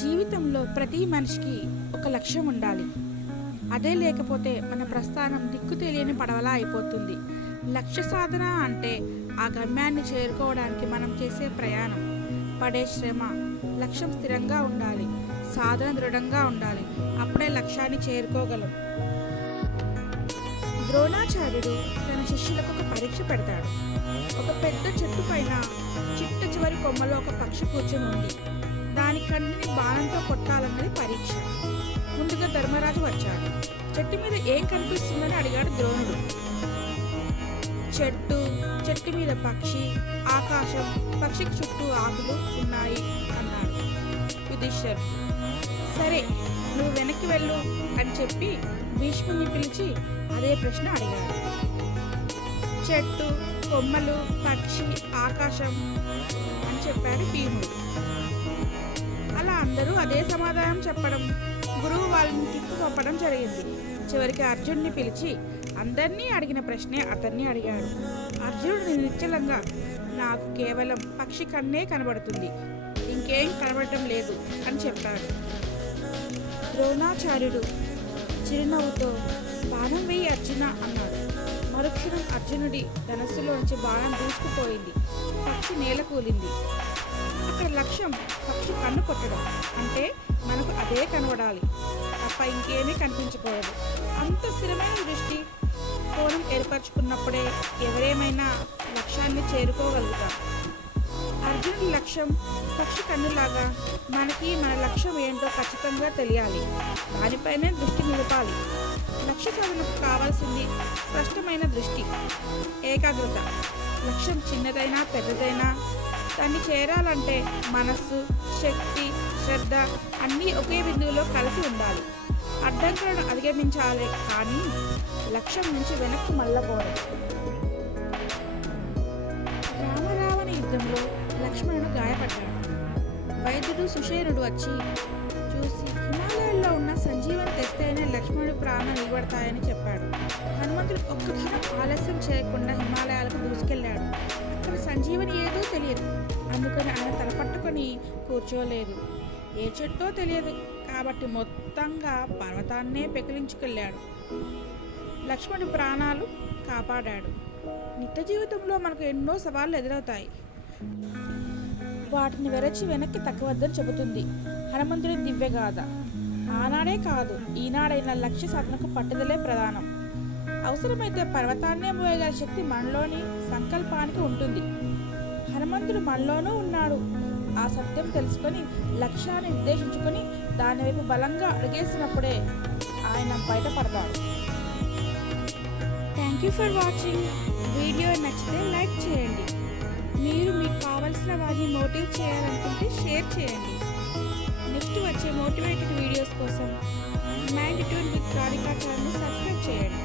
జీవితంలో ప్రతి మనిషికి ఒక లక్ష్యం ఉండాలి. అదే లేకపోతే మన ప్రస్థానం దిక్కు తెలియని పడవలా అయిపోతుంది. లక్ష్య సాధన అంటే ఆ గమ్యాన్ని చేరుకోవడానికి మనం చేసే ప్రయాణం, పడే శ్రమ. లక్ష్యం స్థిరంగా ఉండాలి, సాధన దృఢంగా ఉండాలి. అప్పుడే లక్ష్యాన్ని చేరుకోగలం. ద్రోణాచార్యుడు తన శిష్యులకు ఒక పరీక్ష పెడతాడు. ఒక పెద్ద చెట్టు పైన చిట్ట చివరి కొమ్మలో ఒక పక్షి కూర్చొని ఉంది. దాని కన్నుని బాణంతో కొట్టాలన్నది పరీక్ష. ముందుగా ధర్మరాజు వచ్చాడు. చెట్టు మీద ఏం కనిపిస్తుందని అడిగాడు ద్రోణుడు. చెట్టు మీద పక్షి, ఆకాశం, పక్షికి చుట్టూ ఆకులు ఉన్నాయి అన్నాడు యుధిష్ఠిరుడు. సరే, నువ్వు వెనక్కి వెళ్ళు అని చెప్పి భీష్ముని పిలిచి అదే ప్రశ్న అడిగాడు. చెట్టు, కొమ్మలు, పక్షి, ఆకాశం అని చెప్పాడు భీముడు. అలా అందరూ అదే సమాధానం చెప్పడం, గురువు వాళ్ళని తిప్పి పంపడం జరిగింది. చివరికి అర్జునుడిని పిలిచి అందరినీ అడిగిన ప్రశ్నే అతన్ని అడిగాడు. అర్జునుడు నిశ్చలంగా, నాకు కేవలం పక్షి కన్నే కనబడుతుంది, ఇంకేం కనబడటం లేదు అని చెప్పాడు. ద్రోణాచార్యుడు చిరునవ్వుతో, బాణం వేయి అర్జున అన్నాడు. మరుక్షణం అర్జునుడి ధనస్సులోంచి బాణం దూసుకుపోయింది. పక్షి నేల కూలింది. అక్కడ లక్ష్యం పక్షి కన్ను కొట్టడం. అంటే మనకు అదే కనబడాలి తప్ప ఇంకేమీ కనిపించకూడదు. అంత స్థిరమైన దృష్టి కోణం ఏర్పరచుకున్నప్పుడే ఎవరేమైనా లక్ష్యాన్ని చేరుకోగలుగుతాం. అర్జునుడి లక్ష్యం పక్షి కన్నులాగా మనకి మన లక్ష్యం ఏంటో ఖచ్చితంగా తెలియాలి. దానిపైనే దృష్టి నిలపాలి. లక్ష్య సాధనకు కావాల్సింది స్పష్టమైన దృష్టి, ఏకాగ్రత. లక్ష్యం చిన్నదైనా పెద్దదైనా దాన్ని చేరాలంటే మనస్సు, శక్తి, శ్రద్ధ అన్నీ ఒకే బిందువులో కలిసి ఉండాలి. అడ్డంకులను అధిగమించాలి, కానీ లక్ష్యం నుంచి వెనక్కి మళ్ళకూడదు. రామరావణ యుద్ధంలో లక్ష్మణుడు గాయపడ్డాడు. వైద్యుడు సుషేనుడు వచ్చి చూసి హిమాలయాల్లో ఉన్న సంజీవని తెస్తేనే లక్ష్మణుడి ప్రాణం నిలబడతాయని చెప్పాడు. హనుమంతుడు ఒక్క క్షణం ఆలస్యం చేయకుండా హిమాలయాలకు దూసుకెళ్లాడు. అక్కడ సంజీవని ఏదో తెలియదు, అందుకని ఆయన తలపట్టుకొని కూర్చోలేదు. ఏ చెట్టో తెలియదు కాబట్టి మొత్తంగా పర్వతాన్నే పెకిలించుకెళ్ళాడు. లక్ష్మణుడి ప్రాణాలు కాపాడాడు. నిత్య జీవితంలో మనకు ఎన్నో సవాళ్లు ఎదురవుతాయి. వాటిని వెరచి వెనక్కి తగ్గవద్దని చెబుతుంది హనుమంతుడి దివ్యగాథ. ఆనాడే కాదు, ఈనాడైనా లక్ష్య సాధనకు పట్టుదలే ప్రధానం. అవసరమైతే పర్వతాన్నే మోయగల శక్తి మనలోని సంకల్పానికి ఉంటుంది. హనుమంతుడు మనలోనూ ఉన్నాడు. ఆ సత్యం తెలుసుకొని లక్ష్యాన్ని నిర్దేశించుకొని దాని వైపు బలంగా అడుగేసినప్పుడే ఆయన బయటపడతాడు. Thank you for watching. Video నచ్చితే లైక్ చేయండి. మీరు మీకు కావాల్సిన వారిని మోటివేట్ చేయాలనుకుంటే షేర్ చేయండి. నెక్స్ట్ వచ్చే మోటివేటెడ్ వీడియోస్ కోసం మైండ్ ట్యూన్ విత్ రాధికా ఛానల్ని సబ్స్క్రైబ్ చేయండి.